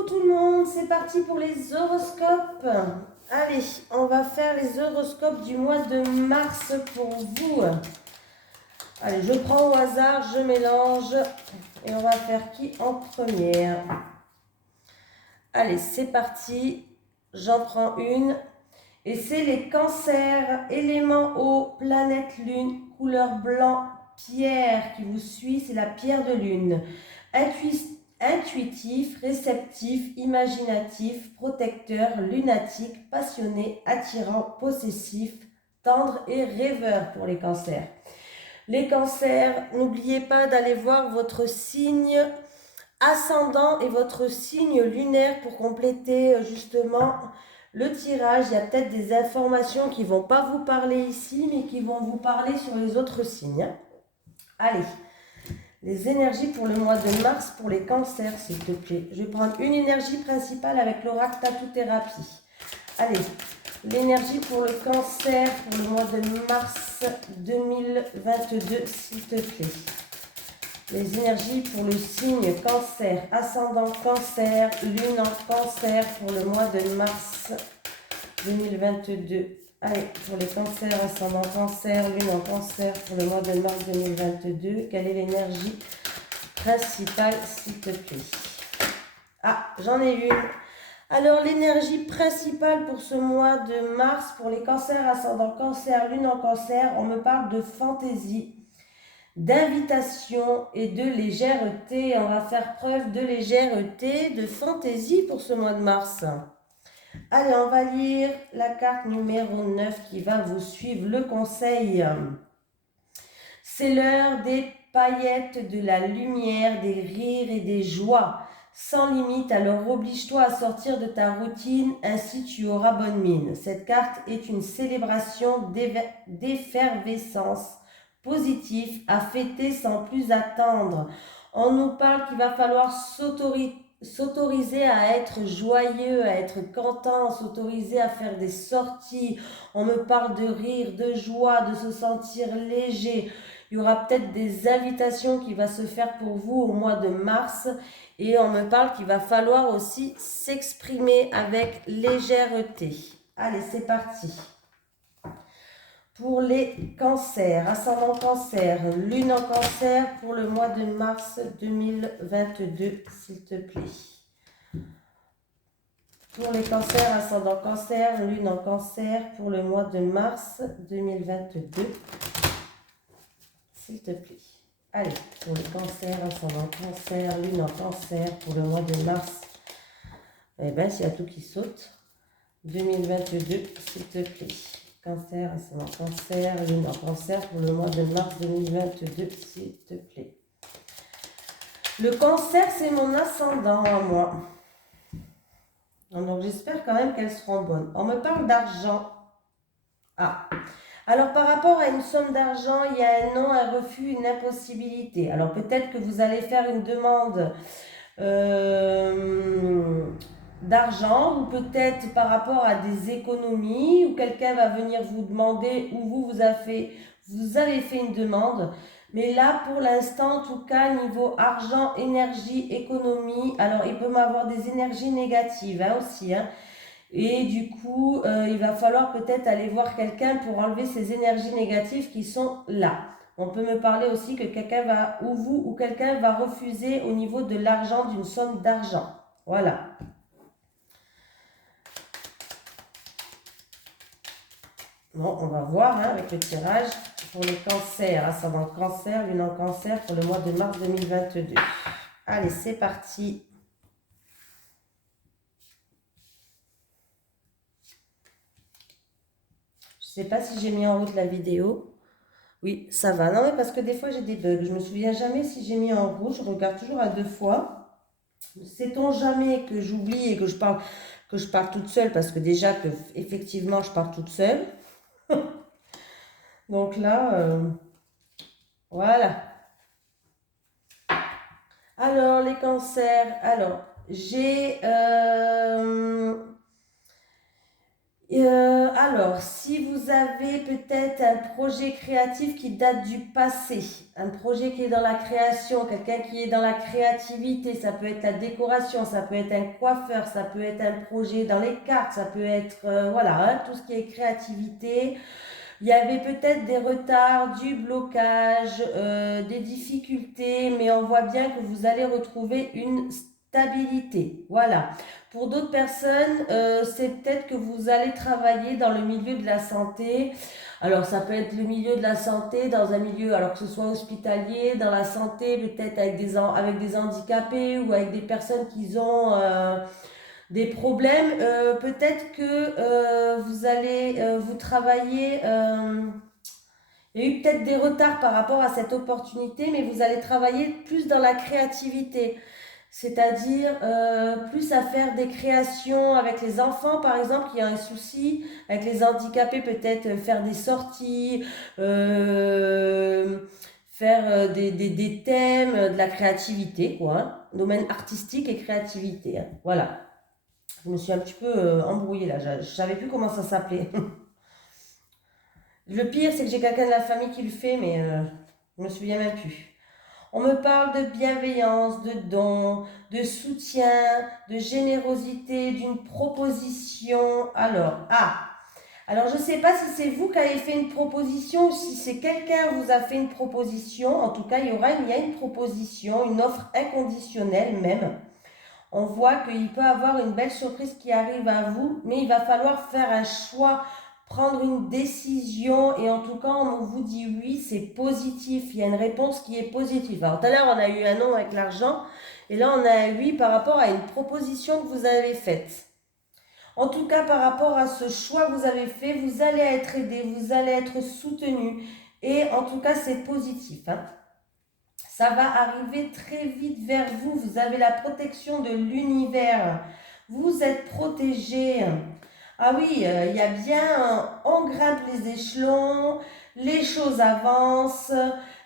Coucou tout le monde, c'est parti pour les horoscopes. Allez, on va faire les horoscopes du mois de mars pour vous. Allez, je prends au hasard, je mélange et on va faire qui en première? Allez, c'est parti. J'en prends une. Et c'est les cancers, élément eau, planète lune, couleur blanc, pierre qui vous suit, c'est la pierre de lune. Intuitif, réceptif, imaginatif, protecteur, lunatique, passionné, attirant, possessif, tendre et rêveur pour les cancers. Les cancers, n'oubliez pas d'aller voir votre signe ascendant et votre signe lunaire pour compléter justement le tirage. Il y a peut-être des informations qui ne vont pas vous parler ici, mais qui vont vous parler sur les autres signes. Allez, les énergies pour le mois de mars pour les cancers, s'il te plaît. Je vais prendre une énergie principale avec l'oracle Tatou Thérapie. Allez, l'énergie pour le cancer pour le mois de mars 2022, s'il te plaît. Les énergies pour le signe cancer, ascendant cancer, lune en cancer pour le mois de mars 2022. Allez, pour les cancers, ascendant cancer, lune en cancer pour le mois de mars 2022. Quelle est l'énergie principale, s'il te plaît? Ah, j'en ai une. Alors, l'énergie principale pour ce mois de mars, pour les cancers, ascendant cancer, lune en cancer, on me parle de fantaisie, d'invitation et de légèreté. On va faire preuve de légèreté, de fantaisie pour ce mois de mars. Allez, on va lire la carte numéro 9 qui va vous suivre le conseil. C'est l'heure des paillettes, de la lumière, des rires et des joies sans limite, alors oblige-toi à sortir de ta routine, ainsi tu auras bonne mine. Cette carte est une célébration d'effervescence positive à fêter sans plus attendre. On nous parle qu'il va falloir s'autoriser à être joyeux, à être content, s'autoriser à faire des sorties. On me parle de rire, de joie, de se sentir léger. Il y aura peut-être des invitations qui vont se faire pour vous au mois de mars. Et on me parle qu'il va falloir aussi s'exprimer avec légèreté. Allez, c'est parti. Pour les cancers, ascendant cancer, lune en cancer pour le mois de mars 2022, s'il te plaît. Pour les cancers, ascendant cancer, lune en cancer pour le mois de mars 2022, s'il te plaît. Allez, pour les cancers, ascendant cancer, lune en cancer pour le mois de mars, eh bien, s'il y a tout qui saute, 2022, s'il te plaît. Cancer, ascendant cancer, lune en cancer pour le mois de mars 2022, s'il te plaît. Le cancer, c'est mon ascendant à moi. Donc, j'espère quand même qu'elles seront bonnes. On me parle d'argent. Ah, alors par rapport à une somme d'argent, il y a un non, un refus, une impossibilité. Alors peut-être que vous allez faire une demande d'argent ou peut-être par rapport à des économies ou quelqu'un va venir vous demander ou vous avez fait une demande. Mais là, pour l'instant, en tout cas, niveau argent, énergie, économie, alors il peut m'avoir des énergies négatives aussi, hein. Et du coup, il va falloir peut-être aller voir quelqu'un pour enlever ces énergies négatives qui sont là. On peut me parler aussi que quelqu'un va, ou vous, ou quelqu'un va refuser au niveau de l'argent, d'une somme d'argent. Voilà. Bon, on va voir avec le tirage pour les cancers, ascendant cancer, lune en cancer pour le mois de mars 2022. Allez, c'est parti. Je ne sais pas si j'ai mis en route la vidéo. Oui, ça va. Non, mais parce que des fois, j'ai des bugs. Je me souviens jamais si j'ai mis en rouge. Je regarde toujours à deux fois. Sait-on jamais que j'oublie et que je parle toute seule parce que déjà, effectivement, je parle toute seule. Donc là, voilà. Alors, les cancers. Alors, j'ai... Alors, si vous avez peut-être un projet créatif qui date du passé, un projet qui est dans la création, quelqu'un qui est dans la créativité, ça peut être la décoration, ça peut être un coiffeur, ça peut être un projet dans les cartes, ça peut être, voilà, hein, tout ce qui est créativité. Il y avait peut-être des retards, du blocage, des difficultés, mais on voit bien que vous allez retrouver une stabilité. Voilà. Pour d'autres personnes, c'est peut-être que vous allez travailler dans le milieu de la santé. Alors, ça peut être le milieu de la santé dans un milieu, alors que ce soit hospitalier, dans la santé, peut-être avec des handicapés ou avec des personnes qui ont des problèmes. Peut-être que vous allez vous travailler. Il y a eu peut-être des retards par rapport à cette opportunité, mais vous allez travailler plus dans la créativité, c'est-à-dire plus à faire des créations avec les enfants, par exemple, qui ont un souci, avec les handicapés, peut-être faire des sorties, faire des thèmes, de la créativité, quoi, hein. Domaine artistique et créativité, hein. Voilà. Je me suis un petit peu embrouillée là, je ne savais plus comment ça s'appelait. Le pire, c'est que j'ai quelqu'un de la famille qui le fait, mais je me souviens même plus. On me parle de bienveillance, de don, de soutien, de générosité, d'une proposition. Alors je ne sais pas si c'est vous qui avez fait une proposition ou si c'est quelqu'un vous a fait une proposition. En tout cas, il y a une proposition, une offre inconditionnelle même. On voit qu'il peut y avoir une belle surprise qui arrive à vous, mais il va falloir faire un choix, prendre une décision, et en tout cas, on vous dit oui, c'est positif, il y a une réponse qui est positive. Alors tout à l'heure, on a eu un non avec l'argent, et là, on a un oui par rapport à une proposition que vous avez faite. En tout cas, par rapport à ce choix que vous avez fait, vous allez être aidé, vous allez être soutenu, et en tout cas, c'est positif, hein. Ça va arriver très vite vers vous. Vous avez la protection de l'univers. Vous êtes protégé. Ah oui, il y a bien, on grimpe les échelons, les choses avancent,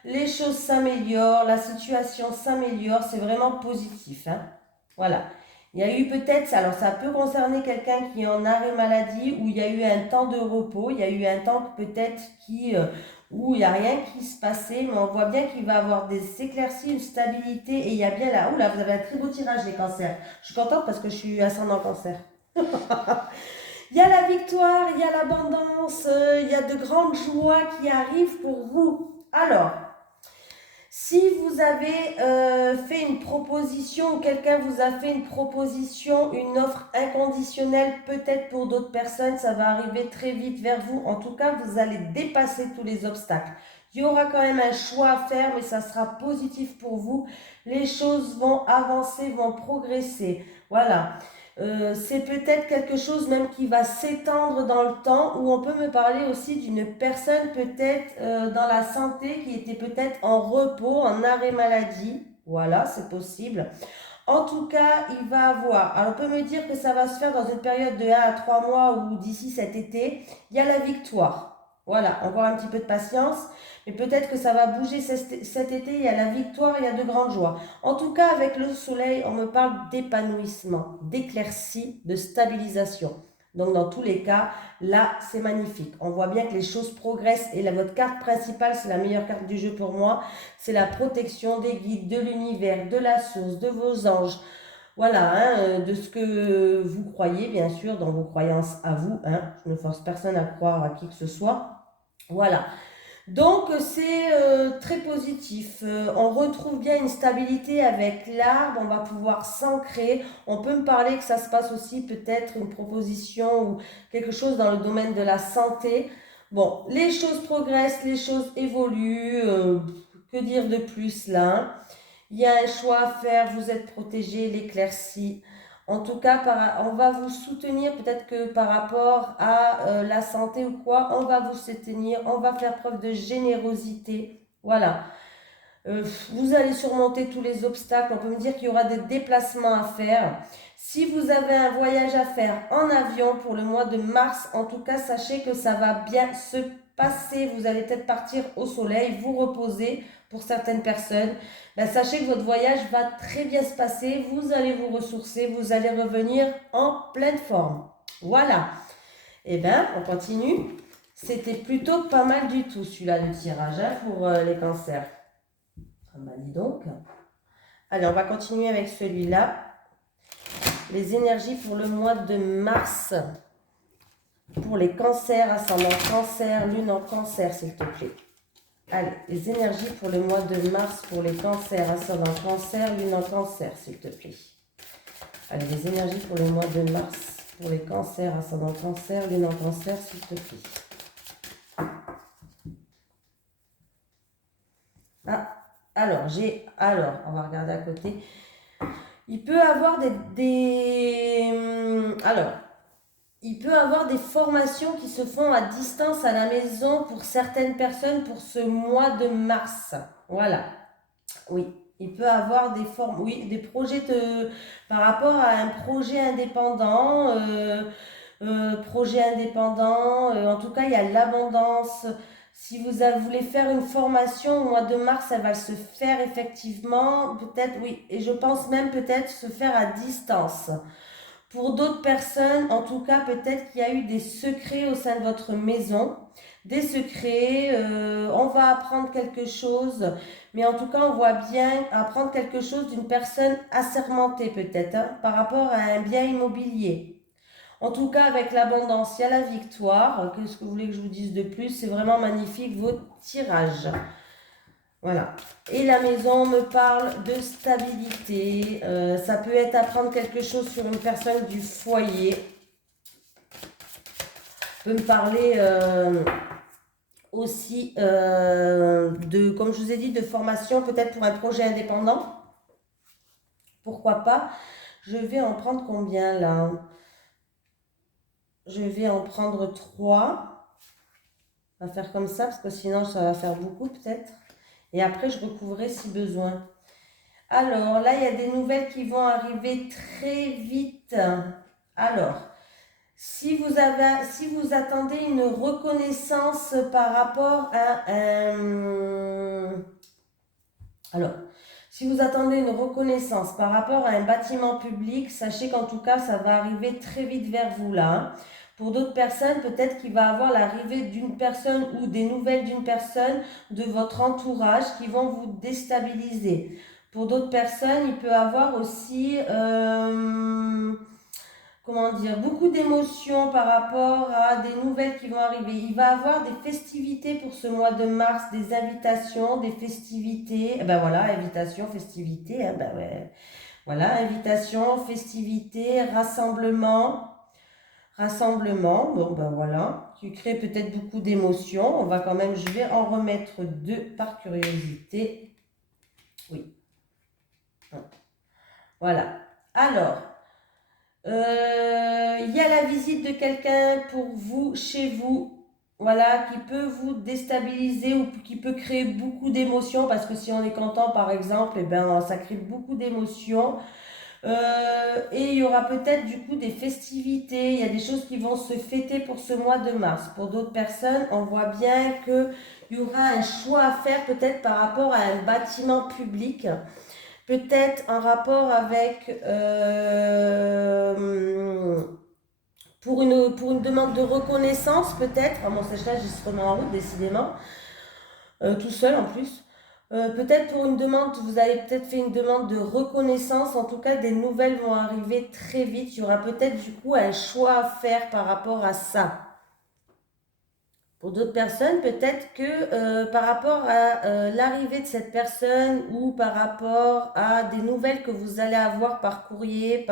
les choses s'améliorent, la situation s'améliore. C'est vraiment positif, hein. Voilà. Il y a eu peut-être, alors ça peut concerner quelqu'un qui est en arrêt maladie, où il y a eu un temps de repos, il y a eu un temps peut-être où il n'y a rien qui se passait, mais on voit bien qu'il va avoir des éclaircies, une stabilité, et il y a bien là, oula, vous avez un très beau tirage les cancers. Je suis contente parce que je suis ascendant cancer. Il y a la victoire, il y a l'abondance, il y a de grandes joies qui arrivent pour vous. Alors, si vous avez fait une proposition ou quelqu'un vous a fait une proposition, une offre inconditionnelle, peut-être pour d'autres personnes, ça va arriver très vite vers vous. En tout cas, vous allez dépasser tous les obstacles. Il y aura quand même un choix à faire, mais ça sera positif pour vous. Les choses vont avancer, vont progresser. Voilà. C'est peut-être quelque chose même qui va s'étendre dans le temps, où on peut me parler aussi d'une personne peut-être dans la santé qui était peut-être en repos, en arrêt maladie. Voilà, c'est possible. En tout cas, il va avoir, alors on peut me dire que ça va se faire dans une période de 1 à 3 mois ou d'ici cet été, il y a la victoire. Voilà, encore un petit peu de patience, mais peut-être que ça va bouger cet été, il y a la victoire, il y a de grandes joies. En tout cas, avec le soleil, on me parle d'épanouissement, d'éclaircie, de stabilisation. Donc dans tous les cas, là, c'est magnifique. On voit bien que les choses progressent, et là, votre carte principale, c'est la meilleure carte du jeu pour moi, c'est la protection des guides, de l'univers, de la source, de vos anges. Voilà, hein, de ce que vous croyez, bien sûr, dans vos croyances à vous, hein. Je ne force personne à croire à qui que ce soit. Voilà. Donc c'est très positif. On retrouve bien une stabilité avec l'arbre, on va pouvoir s'ancrer. On peut me parler que ça se passe aussi peut-être une proposition ou quelque chose dans le domaine de la santé. Bon, les choses progressent, les choses évoluent. Que dire de plus là, hein? Il y a un choix à faire, vous êtes protégé, l'éclaircie. En tout cas, on va vous soutenir, peut-être que par rapport à la santé ou quoi, on va vous soutenir, on va faire preuve de générosité. Voilà. Vous allez surmonter tous les obstacles. On peut me dire qu'il y aura des déplacements à faire. Si vous avez un voyage à faire en avion pour le mois de mars, en tout cas, sachez que ça va bien se passer. Vous allez peut-être partir au soleil, vous reposer pour certaines personnes. Ben, sachez que votre voyage va très bien se passer. Vous allez vous ressourcer, vous allez revenir en pleine forme. Voilà. Eh bien, on continue. C'était plutôt pas mal du tout, celui-là, de tirage, hein, pour les cancers. Ah bah, dis donc. Allez, on va continuer avec celui-là. Les énergies pour le mois de mars. Pour les cancers, ascendant cancer, lune en cancer, s'il te plaît. Allez, les énergies pour le mois de mars pour les cancers, ascendant cancer, lune en cancer, s'il te plaît. Allez, les énergies pour le mois de mars pour les cancers, ascendant cancer, lune en cancer, s'il te plaît. Ah, alors, on va regarder à côté. Il peut avoir il peut avoir des formations qui se font à distance à la maison pour certaines personnes pour ce mois de mars. Voilà. Oui. Il peut avoir des projets par rapport à un projet indépendant. En tout cas, il y a l'abondance. Si voulez faire une formation au mois de mars, ça va se faire effectivement, peut-être, oui, et je pense même peut-être se faire à distance. Pour d'autres personnes, en tout cas, peut-être qu'il y a eu des secrets au sein de votre maison, des secrets, on va apprendre quelque chose, mais en tout cas, on voit bien apprendre quelque chose d'une personne assermentée peut-être, hein, par rapport à un bien immobilier. En tout cas, avec l'abondance, il y a la victoire. Qu'est-ce que vous voulez que je vous dise de plus? C'est vraiment magnifique, vos tirages. Voilà. Et la maison me parle de stabilité. Ça peut être apprendre quelque chose sur une personne du foyer. Peut me parler aussi comme je vous ai dit, de formation, peut-être pour un projet indépendant. Pourquoi pas? Je vais en prendre combien là? Je vais en prendre 3. On va faire comme ça, parce que sinon ça va faire beaucoup peut-être. Et après, je recouvrerai si besoin. Alors, là, il y a des nouvelles qui vont arriver très vite. Alors, si vous attendez une reconnaissance par rapport à un... Alors, si vous attendez une reconnaissance par rapport à un bâtiment public, sachez qu'en tout cas, ça va arriver très vite vers vous là. Hein. Pour d'autres personnes, peut-être qu'il va y avoir l'arrivée d'une personne ou des nouvelles d'une personne de votre entourage qui vont vous déstabiliser. Pour d'autres personnes, il peut y avoir aussi, beaucoup d'émotions par rapport à des nouvelles qui vont arriver. Il va y avoir des festivités pour ce mois de mars, des invitations, des festivités. Eh ben voilà, invitation, festivité. Hein, ben ouais. Voilà, invitation, festivité, rassemblement. Bon ben voilà, tu crées peut-être beaucoup d'émotions. Je vais en remettre 2 par curiosité. Oui. Voilà. Alors, il y a la visite de quelqu'un pour vous, chez vous, voilà, qui peut vous déstabiliser ou qui peut créer beaucoup d'émotions, parce que si on est content, par exemple, eh ben, ça crée beaucoup d'émotions. Et il y aura peut-être du coup des festivités, il y a des choses qui vont se fêter pour ce mois de mars. Pour d'autres personnes, on voit bien qu'il y aura un choix à faire peut-être par rapport à un bâtiment public, peut-être en rapport avec pour une demande de reconnaissance peut-être. Ah, mon sèche-linge il se remet en route décidément, tout seul en plus. Peut-être pour une demande, vous avez peut-être fait une demande de reconnaissance. En tout cas, des nouvelles vont arriver très vite. Il y aura peut-être du coup un choix à faire par rapport à ça. Pour d'autres personnes, peut-être que par rapport à l'arrivée de cette personne ou par rapport à des nouvelles que vous allez avoir par courrier,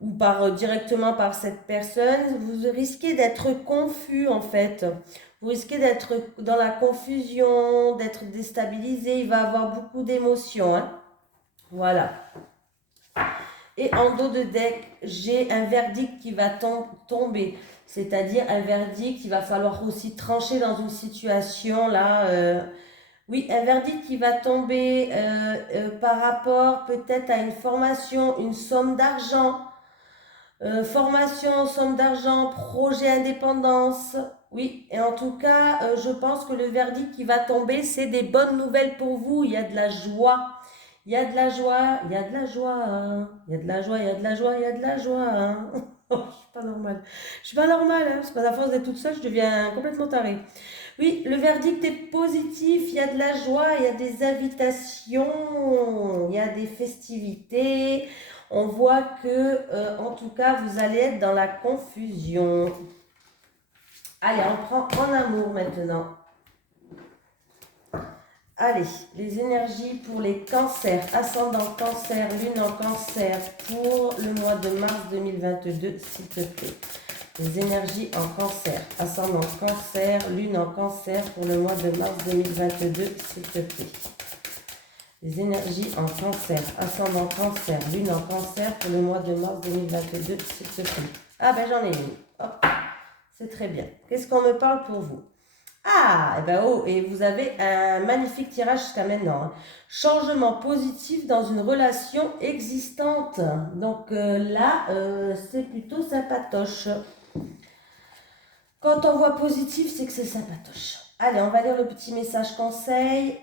ou directement par cette personne, vous risquez d'être confus en fait. Vous risquez d'être dans la confusion, d'être déstabilisé. Il va y avoir beaucoup d'émotions. Hein. Voilà. Et en dos de deck, j'ai un verdict qui va tomber. C'est-à-dire un verdict, il va falloir aussi trancher dans une situation là. Oui, un verdict qui va tomber par rapport peut-être à une formation, une somme d'argent. Formation, somme d'argent, projet indépendance. Oui, et en tout cas, je pense que le verdict qui va tomber, c'est des bonnes nouvelles pour vous. Il y a de la joie. Il y a de la joie, il y a de la joie, hein. Il y a de la joie, il y a de la joie, il y a de la joie. Hein. Oh, je suis pas normale. Je suis pas normale, hein, parce qu'à force d'être toute seule, je deviens complètement tarée. Oui, le verdict est positif. Il y a de la joie, il y a des invitations, il y a des festivités. On voit que, en tout cas, vous allez être dans la confusion. Allez, on prend en amour maintenant. Allez, les énergies pour les cancers, ascendant cancer, lune en cancer pour le mois de mars 2022, s'il te plaît. Les énergies en cancer, ascendant cancer, lune en cancer pour le mois de mars 2022, s'il te plaît. Les énergies en cancer, ascendant cancer, lune en cancer pour le mois de mars 2022, s'il te plaît. Ah ben j'en ai une. Hop, c'est très bien. Qu'est-ce qu'on me parle pour vous? Ah, et ben oh, et vous avez un magnifique tirage jusqu'à maintenant, hein. Changement positif dans une relation existante. Donc là, c'est plutôt sympatoche. Quand on voit positif, c'est que c'est sympatoche. Allez, on va lire le petit message conseil.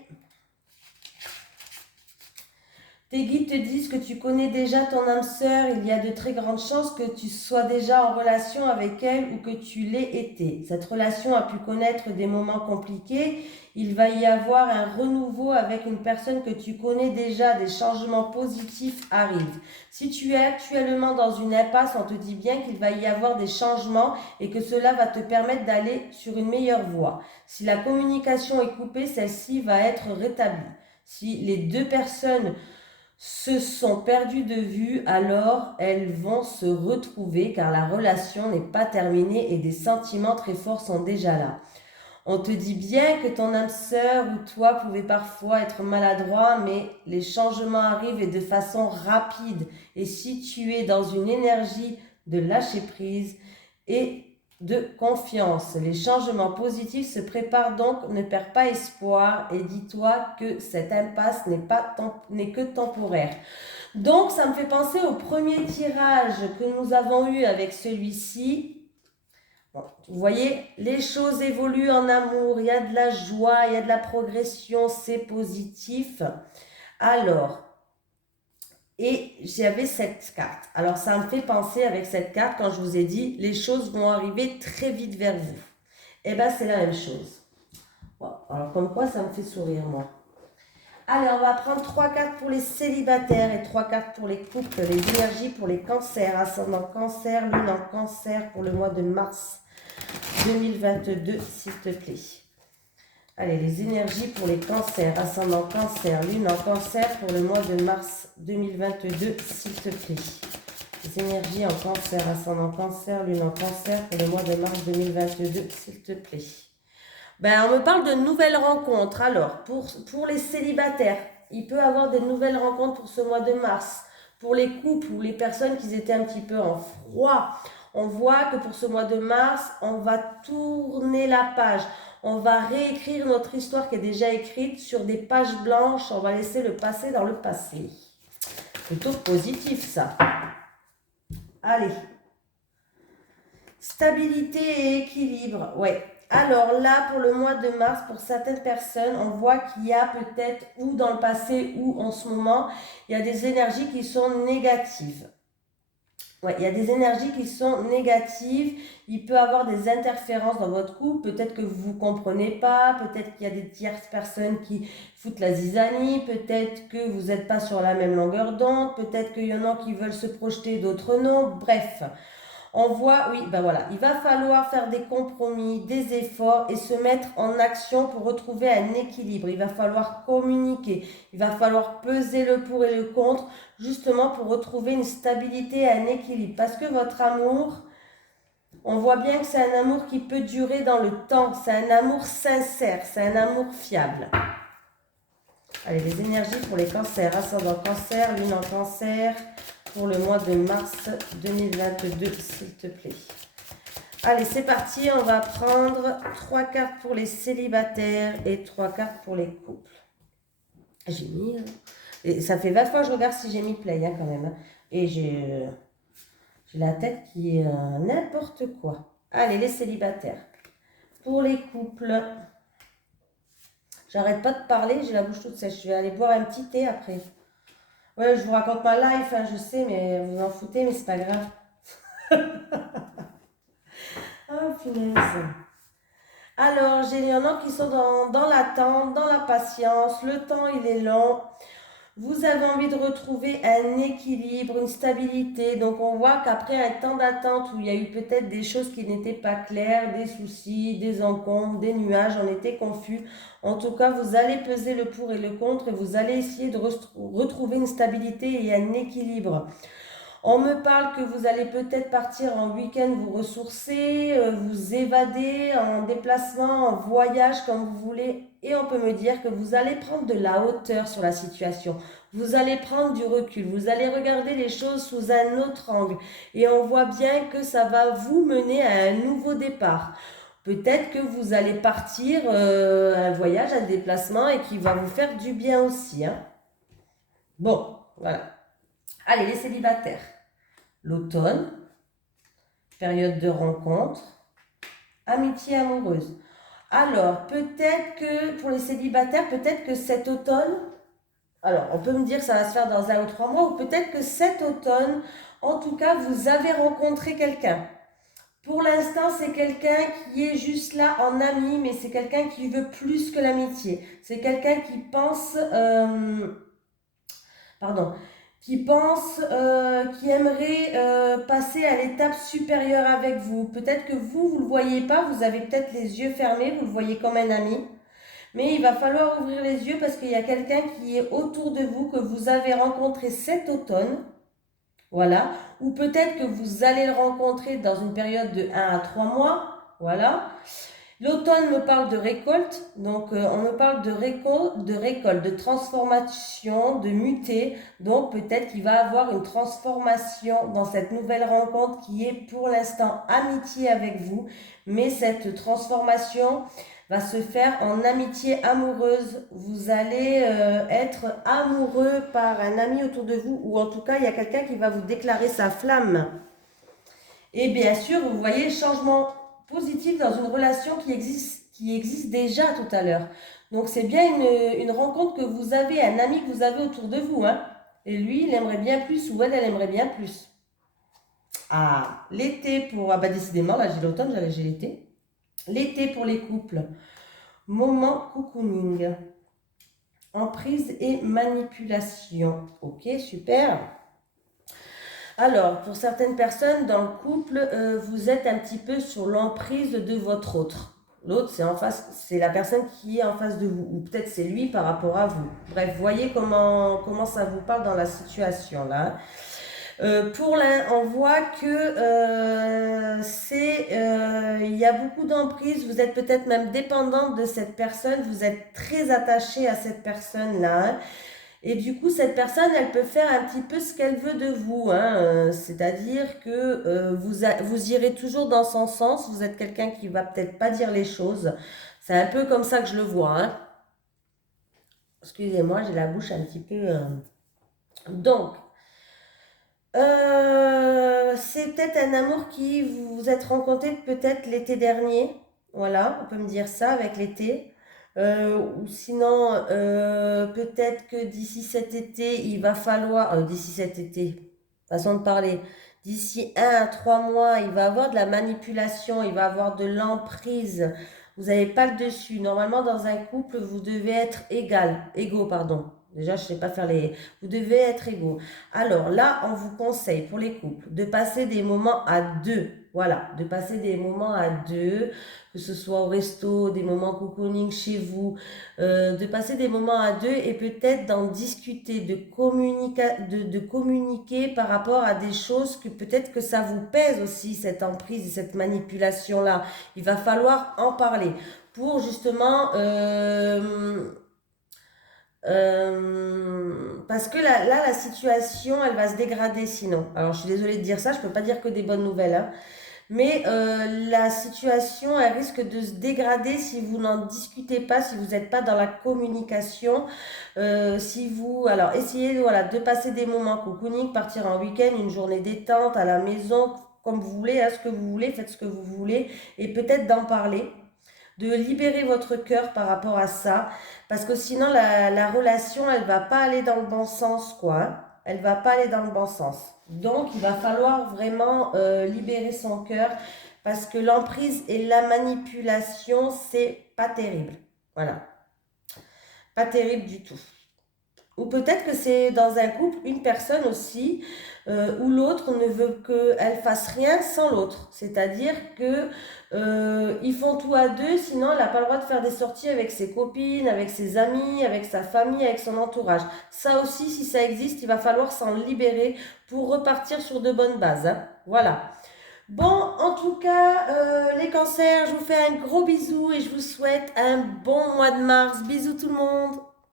Tes guides te disent que tu connais déjà ton âme sœur. Il y a de très grandes chances que tu sois déjà en relation avec elle ou que tu l'aies été. Cette relation a pu connaître des moments compliqués. Il va y avoir un renouveau avec une personne que tu connais déjà. Des changements positifs arrivent. Si tu es actuellement dans une impasse, on te dit bien qu'il va y avoir des changements et que cela va te permettre d'aller sur une meilleure voie. Si la communication est coupée, celle-ci va être rétablie. Si les deux personnes se sont perdues de vue, alors elles vont se retrouver car la relation n'est pas terminée et des sentiments très forts sont déjà là. On te dit bien que ton âme sœur ou toi pouvez parfois être maladroit, mais les changements arrivent et de façon rapide. Et si tu es dans une énergie de lâcher prise et de confiance, les changements positifs se préparent, donc ne perds pas espoir et dis-toi que cette impasse n'est que temporaire. Donc ça me fait penser au premier tirage que nous avons eu avec celui-ci. Bon, vous voyez, les choses évoluent en amour, il y a de la joie, il y a de la progression, c'est positif. Alors, et j'avais cette carte. Alors, ça me fait penser avec cette carte, quand je vous ai dit, les choses vont arriver très vite vers vous. Eh bien, c'est la même chose. Bon, alors, comme quoi, ça me fait sourire, moi. Allez, on va prendre 3 cartes pour les célibataires et 3 cartes pour les couples, les énergies pour les cancers, ascendant cancer, lune en cancer pour le mois de mars 2022, s'il te plaît. Allez, les énergies pour les cancers, ascendant cancer, lune en cancer pour le mois de mars 2022, s'il te plaît. Les énergies en cancer, ascendant cancer, lune en cancer pour le mois de mars 2022, s'il te plaît. Ben, on me parle de nouvelles rencontres. Alors, pour les célibataires, il peut y avoir des nouvelles rencontres pour ce mois de mars. Pour les couples ou les personnes qui étaient un petit peu en froid, on voit que pour ce mois de mars, on va tourner la page. On va réécrire notre histoire qui est déjà écrite sur des pages blanches. On va laisser le passé dans le passé. Plutôt positif, ça. Allez. Stabilité et équilibre. Ouais. Alors là, pour le mois de mars, pour certaines personnes, on voit qu'il y a peut-être, ou dans le passé, ou en ce moment, il y a des énergies qui sont négatives. Ouais, il y a des énergies qui sont négatives. Il peut y avoir des interférences dans votre couple. Peut-être que vous ne comprenez pas. Peut-être qu'il y a des tierces personnes qui foutent la zizanie. Peut-être que vous n'êtes pas sur la même longueur d'onde. Peut-être qu'il y en a qui veulent se projeter, d'autres non. Bref. On voit, oui, ben voilà, il va falloir faire des compromis, des efforts et se mettre en action pour retrouver un équilibre. Il va falloir communiquer, il va falloir peser le pour et le contre, justement pour retrouver une stabilité et un équilibre. Parce que votre amour, on voit bien que c'est un amour qui peut durer dans le temps, c'est un amour sincère, c'est un amour fiable. Allez, les énergies pour les cancers, ascendant cancer, lune en cancer, pour le mois de mars 2022, s'il te plaît. Allez, c'est parti, on va prendre 3 cartes pour les célibataires et 3 cartes pour les couples. J'ai mis... Et ça fait 20 fois que je regarde si j'ai mis play, hein, quand même. Hein. Et j'ai la tête qui est n'importe quoi. Allez, les célibataires. Pour les couples... J'arrête pas de parler, j'ai la bouche toute sèche. Je vais aller boire un petit thé après. Ouais, je vous raconte ma life, hein, je sais, mais vous en foutez, mais c'est pas grave. Ah, punaise. Alors, il y en a qui sont dans l'attente, dans la patience. Le temps, il est long. Vous avez envie de retrouver un équilibre, une stabilité. Donc, on voit qu'après un temps d'attente où il y a eu peut-être des choses qui n'étaient pas claires, des soucis, des encombres, des nuages, on était confus. En tout cas, vous allez peser le pour et le contre et vous allez essayer de retrouver une stabilité et un équilibre. On me parle que vous allez peut-être partir en week-end, vous ressourcer, vous évader en déplacement, en voyage, comme vous voulez. Et on peut me dire que vous allez prendre de la hauteur sur la situation. Vous allez prendre du recul. Vous allez regarder les choses sous un autre angle. Et on voit bien que ça va vous mener à un nouveau départ. Peut-être que vous allez partir un voyage, un déplacement et qui va vous faire du bien aussi, hein. Bon, voilà. Allez, les célibataires. L'automne, période de rencontre, amitié amoureuse. Alors, peut-être que pour les célibataires, peut-être que cet automne, alors on peut me dire que ça va se faire dans 1 ou 3 mois, ou peut-être que cet automne, en tout cas, vous avez rencontré quelqu'un. Pour l'instant, c'est quelqu'un qui est juste là en ami, mais c'est quelqu'un qui veut plus que l'amitié. C'est quelqu'un qui pense, pardon, qui aimerait passer à l'étape supérieure avec vous. Peut-être que vous ne le voyez pas, vous avez peut-être les yeux fermés, vous le voyez comme un ami. Mais il va falloir ouvrir les yeux parce qu'il y a quelqu'un qui est autour de vous, que vous avez rencontré cet automne. Voilà. Ou peut-être que vous allez le rencontrer dans une période de 1 à 3 mois. Voilà. L'automne me parle de récolte, donc on me parle de récolte, de transformation, de muter. Donc peut-être qu'il va avoir une transformation dans cette nouvelle rencontre qui est pour l'instant amitié avec vous. Mais cette transformation va se faire en amitié amoureuse. Vous allez être amoureux par un ami autour de vous, ou en tout cas il y a quelqu'un qui va vous déclarer sa flamme. Et bien sûr, vous voyez le changement positif dans une relation qui existe déjà tout à l'heure. Donc c'est bien une rencontre que vous avez, un ami que vous avez autour de vous, hein. Et lui, il aimerait bien plus, ou elle aimerait bien plus. Ah, l'été pour... Ah bah décidément, là j'ai l'automne, j'ai l'été. L'été pour les couples. Moment cocooning. Emprise et manipulation. Ok, super. Alors, pour certaines personnes dans le couple, vous êtes un petit peu sur l'emprise de votre autre. L'autre, c'est en face, c'est la personne qui est en face de vous, ou peut-être c'est lui par rapport à vous. Bref, voyez comment ça vous parle dans la situation là. Pour l'un, on voit que il y a beaucoup d'emprise. Vous êtes peut-être même dépendante de cette personne. Vous êtes très attaché à cette personne là. Et du coup, cette personne, elle peut faire un petit peu ce qu'elle veut de vous, hein. C'est-à-dire que vous irez toujours dans son sens. Vous êtes quelqu'un qui va peut-être pas dire les choses. C'est un peu comme ça que je le vois, hein. Excusez-moi, j'ai la bouche un petit peu. Donc, c'est peut-être un amour qui vous vous êtes rencontré peut-être l'été dernier. Voilà, on peut me dire ça avec l'été. Ou sinon, peut-être que d'ici cet été, il va falloir, d'ici cet été, façon de parler, d'ici 1 à 3 mois, il va avoir de la manipulation, il va avoir de l'emprise. Vous n'avez pas le dessus. Normalement, dans un couple, vous devez être égaux, pardon. Déjà, je ne sais pas faire les... Vous devez être égaux. Alors là, on vous conseille pour les couples de passer des moments à deux. Voilà, de passer des moments à deux, que ce soit au resto, des moments cocooning chez vous, de passer des moments à deux et peut-être d'en discuter, de communiquer par rapport à des choses que peut-être que ça vous pèse aussi, cette emprise, cette manipulation-là. Il va falloir en parler pour justement... parce que là, la situation, elle va se dégrader sinon. Alors, je suis désolée de dire ça, je peux pas dire que des bonnes nouvelles, hein. Mais la situation, elle risque de se dégrader si vous n'en discutez pas, si vous n'êtes pas dans la communication. Alors, essayez voilà, de passer des moments cocooning, partir en week-end, une journée détente à la maison, comme vous voulez, hein, ce que vous voulez, faites ce que vous voulez, et peut-être d'en parler, de libérer votre cœur par rapport à ça, parce que sinon la relation, elle va pas aller dans le bon sens, quoi, hein. Elle va pas aller dans le bon sens. Donc, il va falloir vraiment libérer son cœur parce que l'emprise et la manipulation, c'est pas terrible. Voilà, pas terrible du tout. Ou peut-être que c'est dans un couple une personne aussi où l'autre ne veut qu'elle fasse rien sans l'autre. C'est-à-dire que ils font tout à deux, sinon elle n'a pas le droit de faire des sorties avec ses copines, avec ses amis, avec sa famille, avec son entourage. Ça aussi, si ça existe, il va falloir s'en libérer pour repartir sur de bonnes bases, hein. Voilà. Bon, en tout cas, les cancers, je vous fais un gros bisou et je vous souhaite un bon mois de mars. Bisous tout le monde.